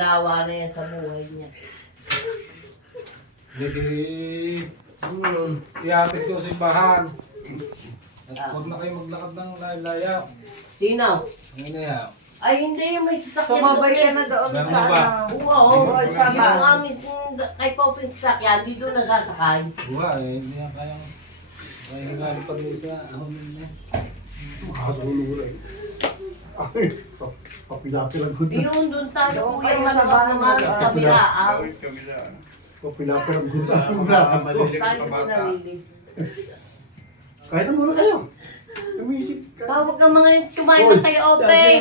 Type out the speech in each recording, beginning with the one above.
Manawa na yan sa buhay niya. Hindi, ihatid ko sa simbahan. At huwag na kayo maglakad ng layo-layo. Sino? Ngayon na yan. Ay, hindi yung may sasakyan. Sumabay ka na doon Meron sa ba? ano. Oo, Ay, sama. yung amin kay Popin sasakyan, dito nagsasakay. Buwa hindi yan kayang hingali pa rin sa ahonin niya. Makakatulura eh. Ay, papilapilan ko din. Yun, doon tayo Doon kuya, kayo sa malawak bahay naman na- sa kabilaan. Papilapilan ko din. Mulakad ko. Tayo ko nalili. Kahit na muna kayo. Tumisip ka. Tawag ka mga yung kumain na kayo, open.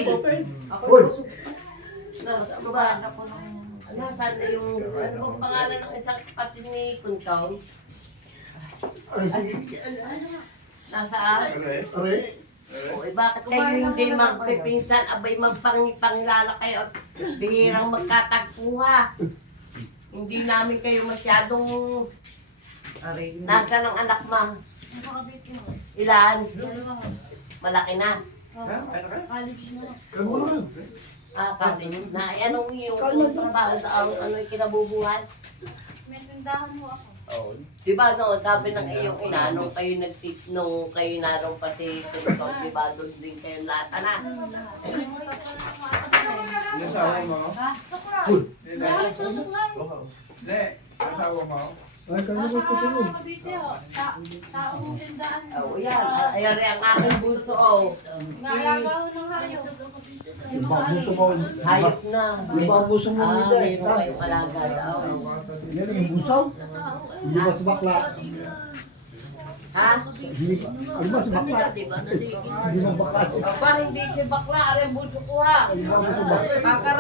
Ako Hoy. busog. Nasa ako ng... Nasaan na yung, ano bang pangalan ng isang kapatid ni Kuntaw? Ay, sige. Nasaan? Aray. O, bakit kayo hindi magpipinsan, abay magpangilala kayo at bihirang magkatagpuha. Hindi namin kayo masyadong, nasaan ang anak mo? Ilan? Malaki na. Ano mo na? College na. Anong yung trabaho daw, ano yung kinabubuhan? May tindahan mo ako. Oh, di ba no, sabi ng iyong ina, nung kayo nung kayo narong pati ito, di ba doon din kayo lahat, ana? Yung asawa mo? Ha? Hoy. Ay, susuklay. Hindi. Asawa mo? Ay, kaya naman ko sa'yo. Kabite, oh. Taong tindahan mo. Oh, yan. Ayan rin ang aking bunso, oh. Inaalaga ko ng hayop. Yung mga gusto mo. Hayop na. Yung mga gusto mo nila eh. Mayroon kayong alaga daw. Yan yung busaw. Hindi ba si bakla? Ha? Hindi ba? Ano ba si bakla? Di ba? Nalilin. Hindi ba bakla? Aba, hindi si bakla, aring bunso ko ha. Ano ba si bakla?